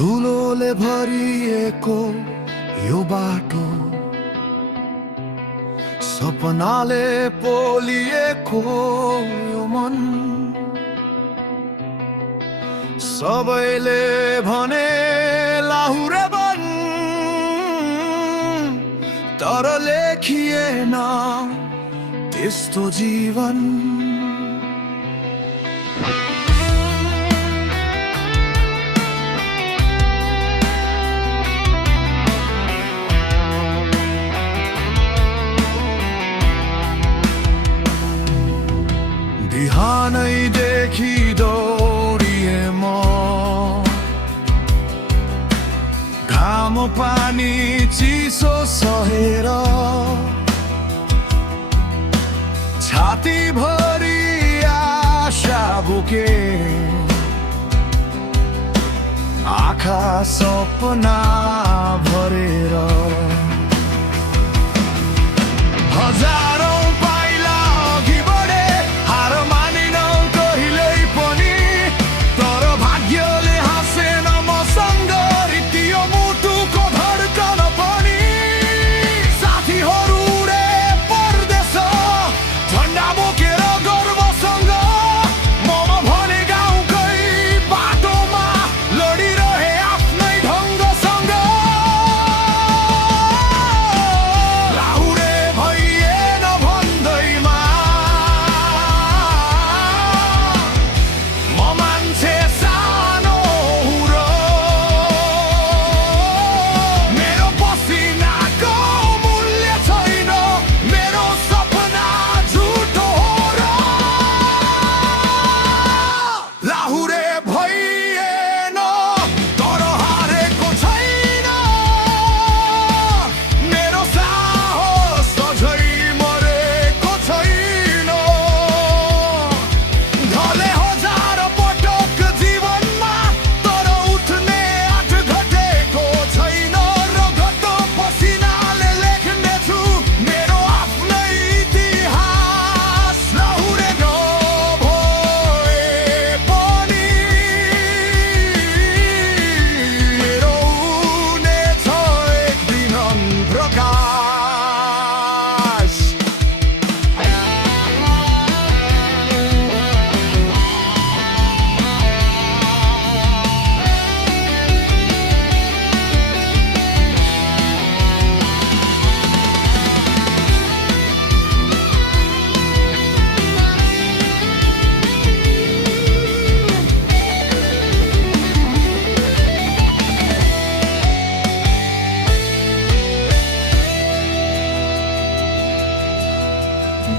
धुलोले भरिएको यो बाटो, सपनाले पोलिएको यो मन, सबैले भने लाहुरे बन, तर लेखिएन त्यस्तो जीवन। बिहानैदेखि दौडिए म, घाम पानी चिसो सहेर, छाती भरि आशा बोके, आँखा सपना भरेर, हजारौं पाइला अघि बढे, हार मानिनौ कहिल्यै पनि, तर भाग्यले हाँसेन मसँग, रित्तियो मुटुको धड्कन पनि। साथीहरू उडे परदेश, झन्डा बोकेर गर्वसँग, म भने गाउँकै बाटोमा लडिरहे आफ्नै ढङ्गसँग। लाहुरे भइएन भन्दैमा म मान्छे सानो र मेरो पसिनाको मूल्य छैन, मेरो सपना झुटो हो र। लाहुरे भइएन तर हारेको छैन, मेरो साहस अझै मरेको छैन। ढले हजार पटक जीवनमा, तर उठ्ने आँट घटेको छैन, रगत पसिनाले लेख्नेछु मेरो आफ्नै इतिहास। लाहुरे नभए पनि मेरो हुनेछ एक दिन प्रकाश।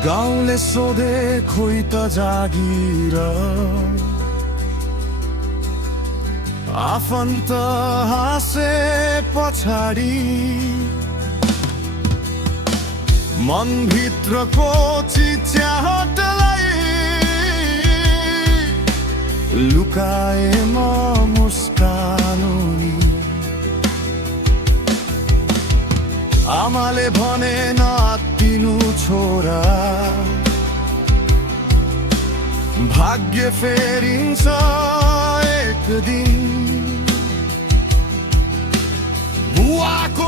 गाउँले सोधे खोइ त जागिर, आफन्त हाँसे पछाडि, मनभित्रको चिच्याहटलाई लुकाए म मुस्कानुनी। आमाले भने नआत्तिनु छोरा, भाग्य फेरिन्छ एक दिन। बुवाको